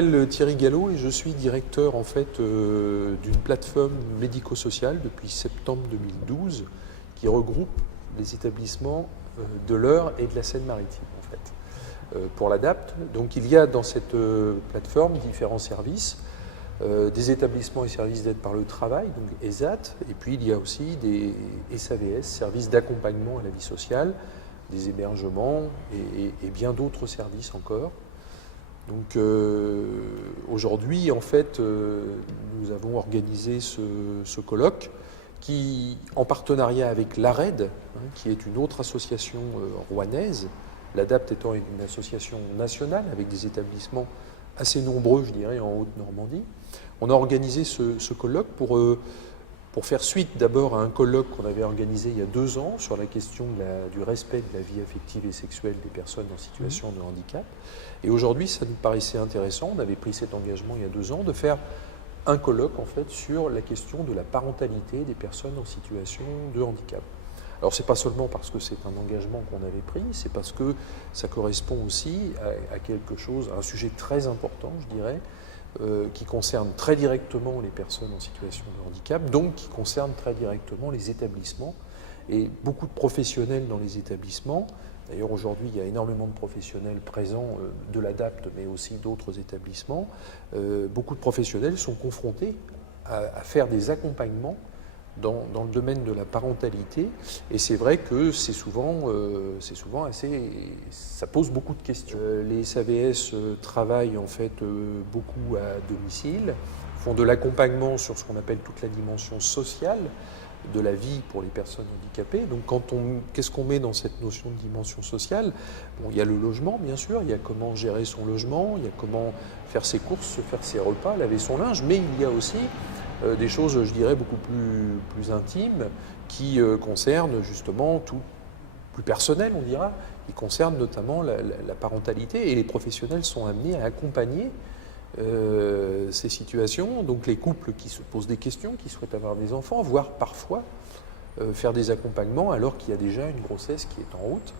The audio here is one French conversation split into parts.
Je m'appelle Thierry Gallo et je suis directeur en fait d'une plateforme médico-sociale depuis septembre 2012 qui regroupe les établissements de l'Eure et de la Seine-Maritime en fait pour l'ADAPT. Donc il y a dans cette plateforme différents services, des établissements et services d'aide par le travail, donc ESAT, et puis il y a aussi des SAVS, services d'accompagnement à la vie sociale, des hébergements et bien d'autres services encore. Donc aujourd'hui, en fait, nous avons organisé ce colloque qui, en partenariat avec l'ARED, qui est une autre association rouennaise, l'ADAPT étant une association nationale avec des établissements assez nombreux, je dirais, en Haute-Normandie. On a organisé ce colloque pour faire suite d'abord à un colloque qu'on avait organisé il y a 2 ans sur la question du respect de la vie affective et sexuelle des personnes en situation de handicap. Et aujourd'hui, ça nous paraissait intéressant, on avait pris cet engagement il y a 2 ans, de faire un colloque en fait sur la question de la parentalité des personnes en situation de handicap. Alors c'est pas seulement parce que c'est un engagement qu'on avait pris, c'est parce que ça correspond aussi à quelque chose, à un sujet très important, je dirais, qui concerne très directement les personnes en situation de handicap, donc qui concerne très directement les établissements et beaucoup de professionnels dans les établissements. D'ailleurs, aujourd'hui, il y a énormément de professionnels présents de l'ADAPT, mais aussi d'autres établissements. Beaucoup de professionnels sont confrontés à faire des accompagnements dans le domaine de la parentalité, et c'est vrai que c'est souvent assez, ça pose beaucoup de questions. Les SAVS travaillent en fait beaucoup à domicile, font de l'accompagnement sur ce qu'on appelle toute la dimension sociale de la vie pour les personnes handicapées. Donc qu'est-ce qu'on met dans cette notion de dimension sociale? Bon, il y a le logement, bien sûr, il y a comment gérer son logement, il y a comment faire ses courses, se faire ses repas, laver son linge, mais il y a aussi des choses, je dirais, beaucoup plus intimes qui concernent justement tout, plus personnel, on dira, qui concernent notamment la parentalité, et les professionnels sont amenés à accompagner ces situations, donc les couples qui se posent des questions, qui souhaitent avoir des enfants, voire parfois faire des accompagnements alors qu'il y a déjà une grossesse qui est en route.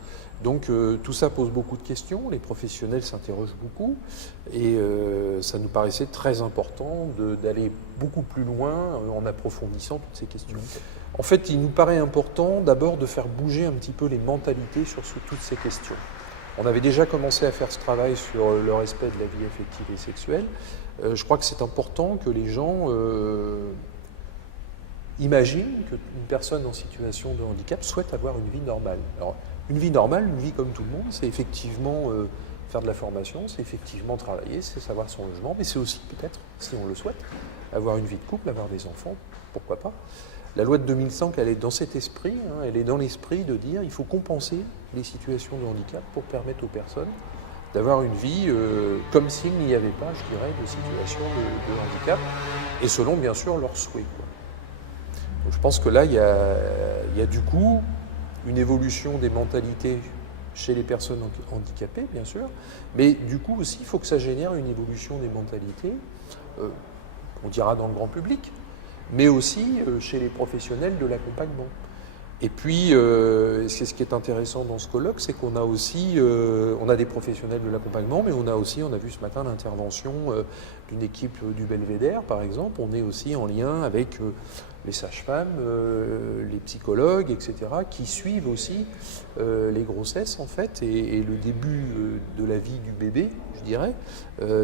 Donc tout ça pose beaucoup de questions, les professionnels s'interrogent beaucoup, et ça nous paraissait très important d'aller beaucoup plus loin en approfondissant toutes ces questions. En fait, il nous paraît important d'abord de faire bouger un petit peu les mentalités sur toutes ces questions. On avait déjà commencé à faire ce travail sur le respect de la vie affective et sexuelle. Je crois que c'est important que les gens imaginent qu'une personne en situation de handicap souhaite avoir une vie normale. Alors, une vie normale, une vie comme tout le monde, c'est effectivement faire de la formation, c'est effectivement travailler, c'est savoir son logement, mais c'est aussi peut-être, si on le souhaite, avoir une vie de couple, avoir des enfants, pourquoi pas. La loi de 2005, elle est dans cet esprit, elle est dans l'esprit de dire qu'il faut compenser les situations de handicap pour permettre aux personnes d'avoir une vie comme s'il n'y avait pas, je dirais, de situation de handicap, et selon bien sûr leurs souhaits. Donc, je pense que là, il y a du coup une évolution des mentalités chez les personnes handicapées, bien sûr, mais du coup aussi, il faut que ça génère une évolution des mentalités, on dira dans le grand public, mais aussi chez les professionnels de l'accompagnement. Et puis, c'est ce qui est intéressant dans ce colloque, c'est qu'on a aussi, on a des professionnels de l'accompagnement, mais on a vu ce matin l'intervention d'une équipe du Belvédère, par exemple. On est aussi en lien avec les sages-femmes, les psychologues, etc., qui suivent aussi les grossesses, en fait, et le début de la vie du bébé, je dirais,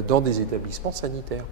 dans des établissements sanitaires.